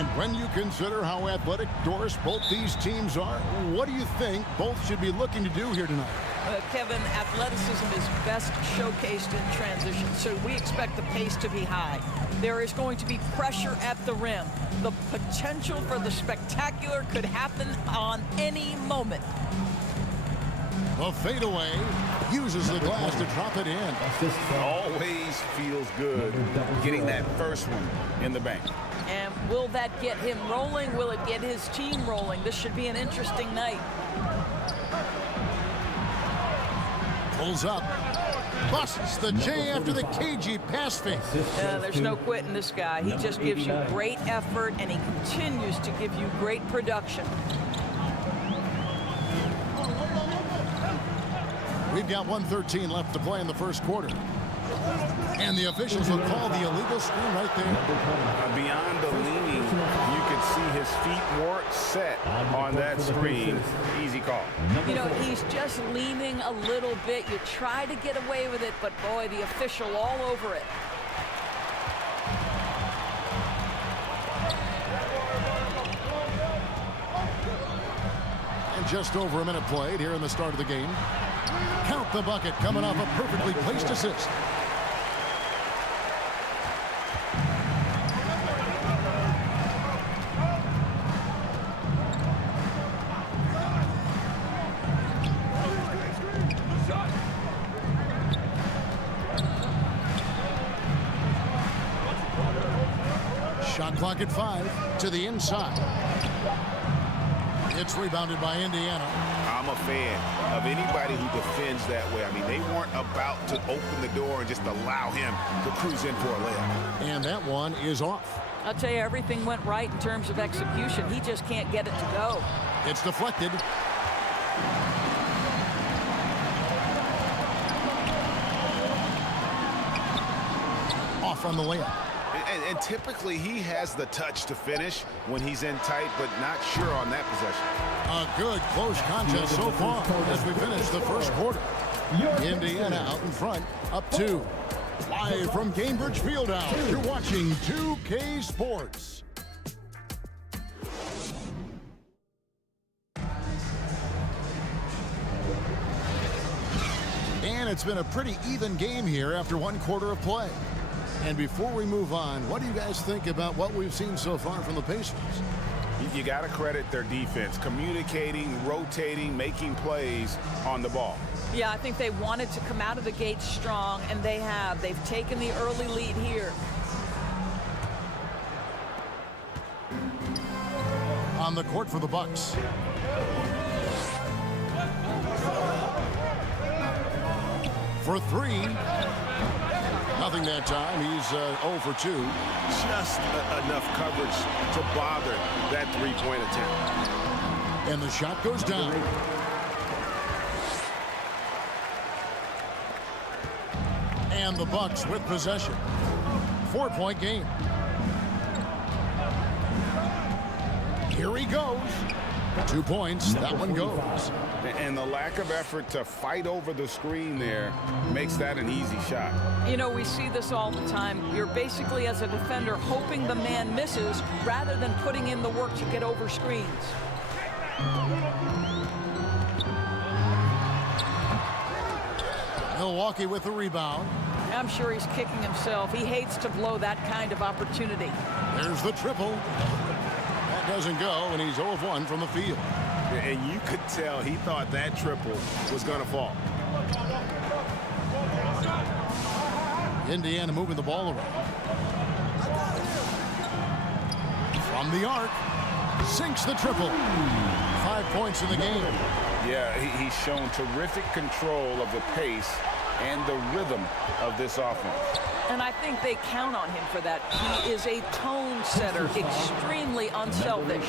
And when you consider how athletic, Doris, both these teams are, what do you think both should be looking to do here tonight? Kevin, athleticism is best showcased in transition, so we expect the pace to be high. There is going to be pressure at the rim. The potential for the spectacular could happen on any moment. The fadeaway uses the glass to drop it in. Always feels good getting that first one in the bank. And will that get him rolling? Will it get his team rolling? This should be an interesting night. Pulls up. Busts the J after the cagey pass fake. There's no quitting this guy. He just gives you great effort, and he continues to give you great production. We've got 1:13 left to play in the first quarter. And the officials will call the illegal screen right there. Beyond the leaning, you could see his feet weren't set on that screen. Easy call. You know, he's just leaning a little bit. You try to get away with it, but boy, the official all over it. And just over a minute played here in the start of the game. Count the bucket coming off a perfectly placed assist. Shot clock at 5 to the inside. It's rebounded by Indiana. I'm a fan of anybody who defends that way. I mean, they weren't about to open the door and just allow him to cruise in for a layup. And that one is off. I'll tell you, everything went right in terms of execution. He just can't get it to go. It's deflected. Off on the layup. And typically he has the touch to finish when he's in tight, but not sure on that possession. A good close contest so far as we finish the first quarter. Indiana out in front, up 2. Live from Cambridge Fieldhouse, you're watching 2K Sports. And it's been a pretty even game here after one quarter of play. And before we move on, what do you guys think about what we've seen so far from the Pacers? You got to credit their defense, communicating, rotating, making plays on the ball. Yeah, I think they wanted to come out of the gate strong, and they have. They've taken the early lead here. On the court for the Bucks. For 3. Nothing that time. He's 0 for 2. Just enough coverage to bother that three-point attempt. And the shot goes down. And the Bucks with possession. 4-point game. Here he goes. 2 points. That one goes. And the lack of effort to fight over the screen there makes that an easy shot. You know, we see this all the time. You're basically, as a defender, hoping the man misses rather than putting in the work to get over screens. Milwaukee with the rebound. I'm sure he's kicking himself. He hates to blow that kind of opportunity. There's the triple. That doesn't go, and he's 0 of 1 from the field. And you could tell he thought that triple was going to fall. Indiana moving the ball around. From the arc, sinks the triple. 5 points in the game. Yeah, he's shown terrific control of the pace and the rhythm of this offense. And I think they count on him for that. He is a tone setter, extremely unselfish.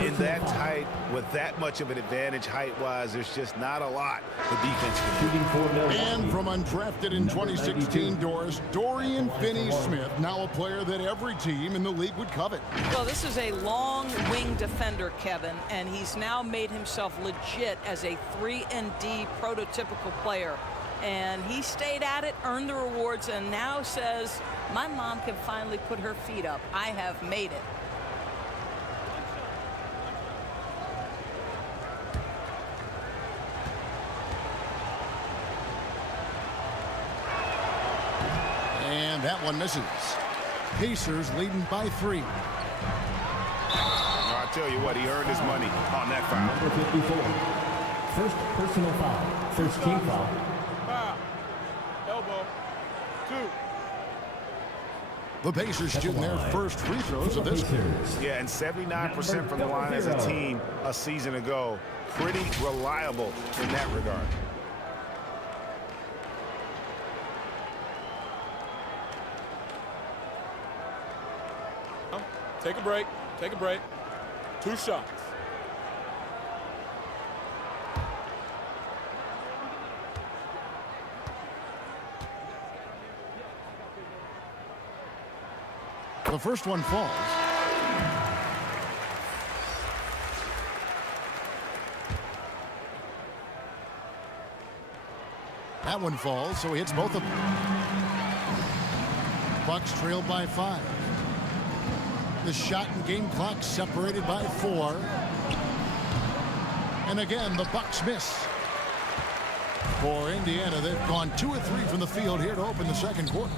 In that tight, with that much of an advantage height-wise, there's just not a lot the defense can do. And from undrafted in 2016, Doris, Dorian Finney-Smith, now a player that every team in the league would covet. Well, this is a long wing defender, Kevin, and he's now made himself legit as a 3-and-D prototypical player. And he stayed at it, earned the rewards, and now says, my mom can finally put her feet up. I have made it. one misses. Pacers leading by 3. I tell you what, he earned his money on that foul. Number 54. First personal foul. First team foul. Foul. Elbow. 2. The Pacers shooting their first free throws of this. Yeah, and 79% from the line as a team a season ago. Pretty reliable in that regard. Take a break. Take a break. 2 shots. The first one falls. That one falls, so he hits both of them. Bucks trail by 5. The shot and game clock separated by 4. And again, the Bucks miss. For Indiana, they've gone 2 of 3 from the field here to open the second quarter.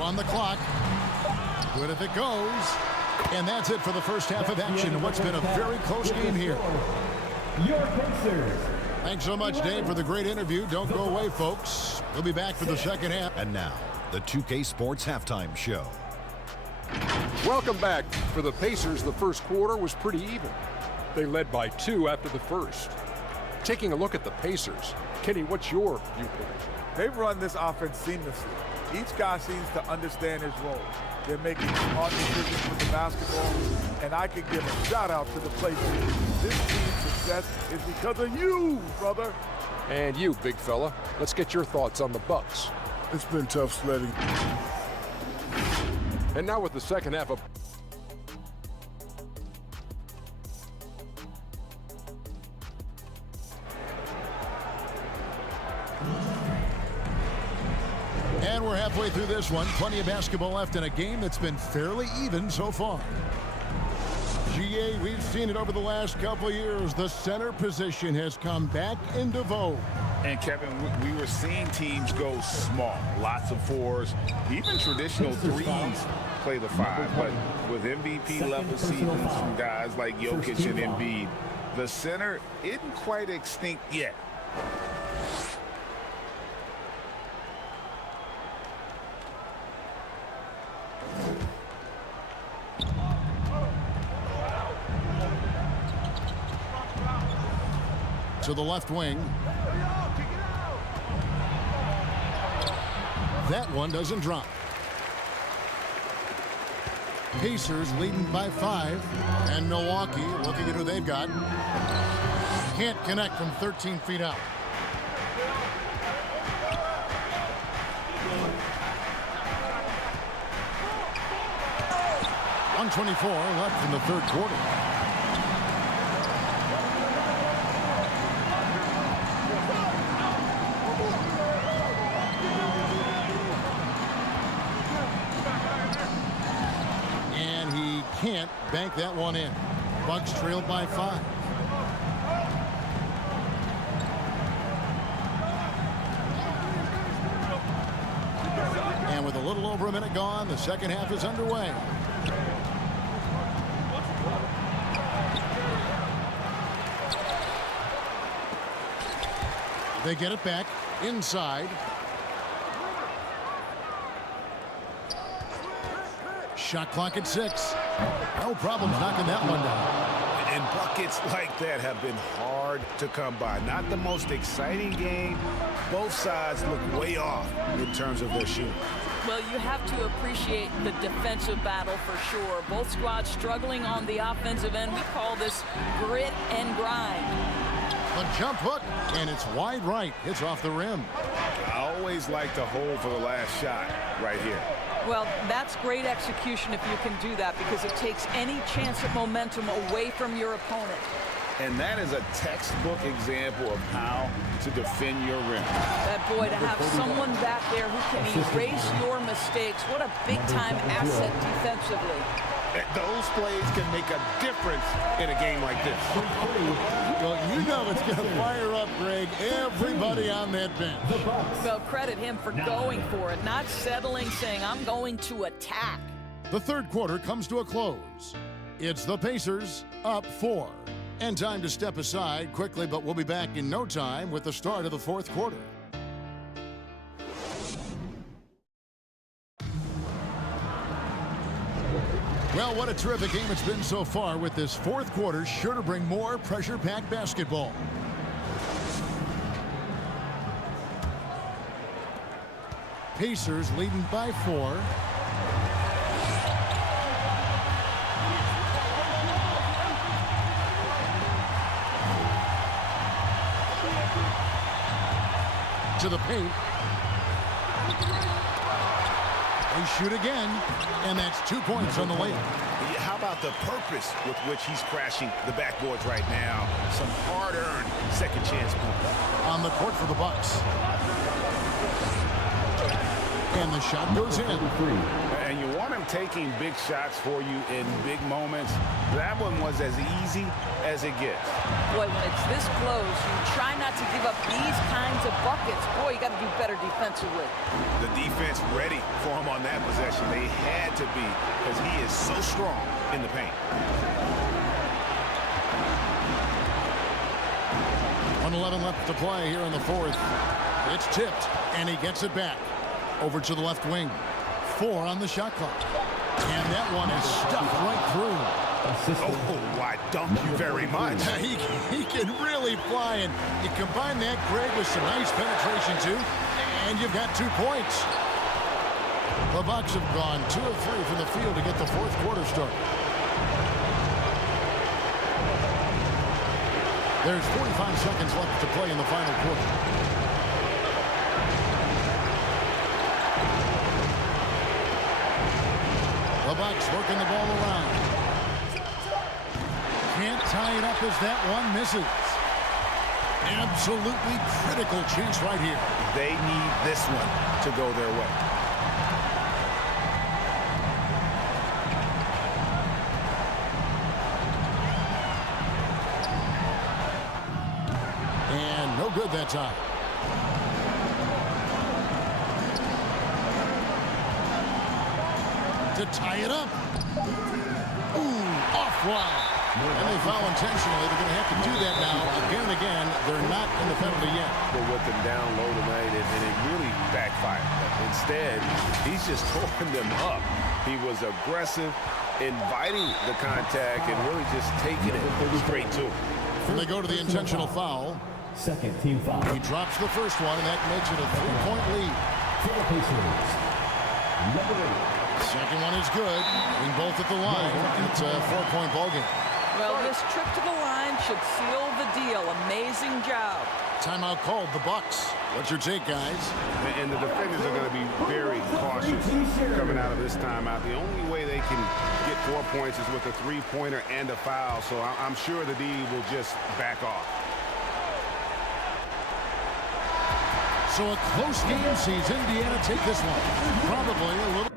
On the clock. Good if it goes. And that's it for the first half of action in what's been a very close game here. Your Pacers. Thanks so much, Dave, for the great interview. Don't go away, folks. We'll be back for the second half. And now, the 2K Sports Halftime Show. Welcome back. For the Pacers, the first quarter was pretty even. They led by 2 after the first. Taking a look at the Pacers, Kenny, what's your viewpoint? They've run this offense seamlessly. Each guy seems to understand his role. They're making smart decisions with the basketball, and I can give a shout out to the playmakers. This team's success is because of you, brother. And you, big fella. Let's get your thoughts on the Bucks. It's been tough sledding. And now with the second half of... And we're halfway through this one. Plenty of basketball left in a game that's been fairly even so far. GA, we've seen it over the last couple of years. The center position has come back into vogue. And Kevin, we were seeing teams go small. Lots of 4s, even traditional 3s play the 5. But with MVP level seasons from guys like Jokic and Embiid, the center isn't quite extinct yet. To the left wing. That one doesn't drop. Pacers leading by 5. And Milwaukee, looking at who they've got, can't connect from 13 feet out. .124 left in the third quarter. Can't bank that one in. Bucks trailed by 5. And with a little over a minute gone, the second half is underway. They get it back inside. Shot clock at 6. No problem knocking that one down. And buckets like that have been hard to come by. Not the most exciting game. Both sides look way off in terms of their shooting. Well, you have to appreciate the defensive battle for sure. Both squads struggling on the offensive end. We call this grit and grind. A jump hook, and it's wide right. It's off the rim. I always like to hold for the last shot right here. Well, that's great execution if you can do that, because it takes any chance at momentum away from your opponent. And that is a textbook example of how to defend your rim. That boy, to have someone back there who can erase your mistakes, what a big-time asset defensively. Those plays can make a difference in a game like this. Well, you know it's going to fire up, Greg, everybody on that bench. Well, credit him for going for it, not settling, saying, I'm going to attack. The third quarter comes to a close. It's the Pacers up 4. And time to step aside quickly, but we'll be back in no time with the start of the fourth quarter. Well, what a terrific game it's been so far, with this fourth quarter sure to bring more pressure-packed basketball. Pacers leading by 4. To the paint. They shoot again, and that's 2 points on the way. How about the purpose with which he's crashing the backboards right now? Some hard-earned second chance points. On the court for the Bucks. And the shot goes in. And you want him taking big shots for you in big moments. That one was as easy as it gets. Boy, when it's this close, you try not to give up these kinds of buckets. Boy, you got to do better defensively. The defense ready for him on that possession. They had to be, because he is so strong in the paint. 1:11 left to play here in the fourth. It's tipped, and he gets it back. Over to the left wing. 4 on the shot clock. And that one is stuffed right through. Oh, why thank you very much. He can really fly, and you combine that, Greg, with some nice penetration too, and you've got 2 points. The Bucks have gone 2 of 3 from the field to get the fourth quarter started. There's 45 seconds left to play in the final quarter. The Bucks working the ball around. Can't tie it up as that one misses. Absolutely critical chance right here. They need this one to go their way. And no good that time. To tie it up. Ooh, offline. And they foul intentionally. They're going to have to do that now again and again. They're not in the penalty yet. But with them down low tonight, and it really backfired. Instead, he's just throwing them up. He was aggressive, inviting the contact, and really just taking it straight to him. And they go to the intentional foul. Second team foul. He drops the first one, and that makes it a 3-point lead. For the Pacers, number 8. Second one is good. In both at the line. It's a 4-point ball game. Well, this trip to the line should seal the deal. Amazing job. Timeout called, the Bucks. What's your take, guys? And the defenders are going to be very cautious coming out of this timeout. The only way they can get 4 points is with a 3-pointer and a foul. So I'm sure the D will just back off. So a close game sees Indiana take this one. Probably a little...